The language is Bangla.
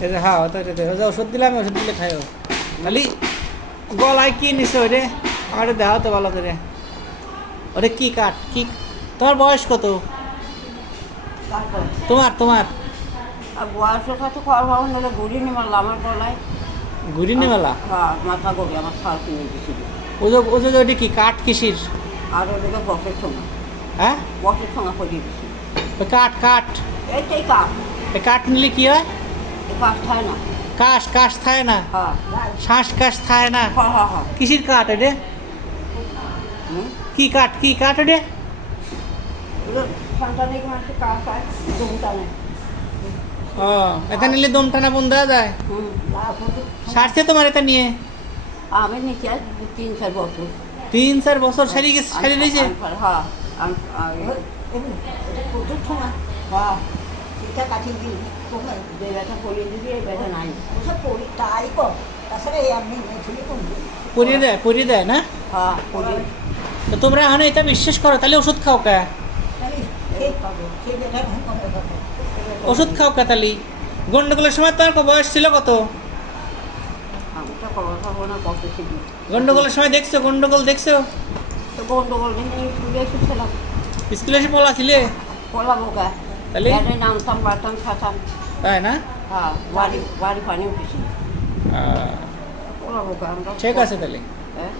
যে হ্যাঁ ওটা ওটা যে ওষুধ দিলাম ওষুধ দিলে খাইও খালি গলায় কি নিছে ওরে? আমার দেওয়া তো ভালো করে। ওরে কি কাঠ? কি? তোমার বয়স কত? তোমার তোমার? বয়সের কাছে ঘুরি আমার গলায় ঘুরিনি মেলা হ্যাঁ মাথা গড়ি আমার সার কিনে দিয়েছিল ও যে ও কি কাঠ কিসির? আর ওদিকে বসের সঙ্গে হ্যাঁ? বসের সঙ্গে করিয়ে দিয়েছি ওই কাঠ কাঠ। এইটাই কাঠ। এই কাঠ নিলে কি হয়? কাঠ খায় না। কাশ কাশ থায় না? হ্যাঁ। শ্বাস কাশ থায় না? হ্যাঁ হ্যাঁ হ্যাঁ। কিসির কাঠ এটা? হুম? কি কাঠ কি কাঠ এটা? হয় নেই ও এটা নিলে দম টানা বন্ধ দেওয়া যায়। সারছে তোমার এটা নিয়ে? আমি নিচে তিন চার বছর। তিন চার বছর সারি গেছে সারি রয়েছে? হ্যাঁ। এটা কাছে দিন। যে ব্যথা পড়িয়ে দিবি এই ব্যথা নাই। তাই কর তাছাড়া এই আপনি ছেলে কোন পরিয়ে দেয় পরিয়ে দেয় না? হ্যাঁ তো তোমরা এখন এটা বিশ্বাস করো তাহলে ওষুধ খাও কা? ওষুধ খাও কা তাহলে? গন্ডগোলের সময় তোমার বয়স ছিল কত? গন্ডগোলের সময় দেখছ গন্ডগোল দেখছ? তো গন্ডগোল স্কুলে এসে পড়া ছিলে পড়াবো কা? তাহলে? তাহলে নামতাম বাড়তাম খাতাম তাই না হ্যাঁ বাড়ি বাড়ি পানি উঠেছি আহ, পড়াবো কা আমরা ঠিক আছে তাহলে হ্যাঁ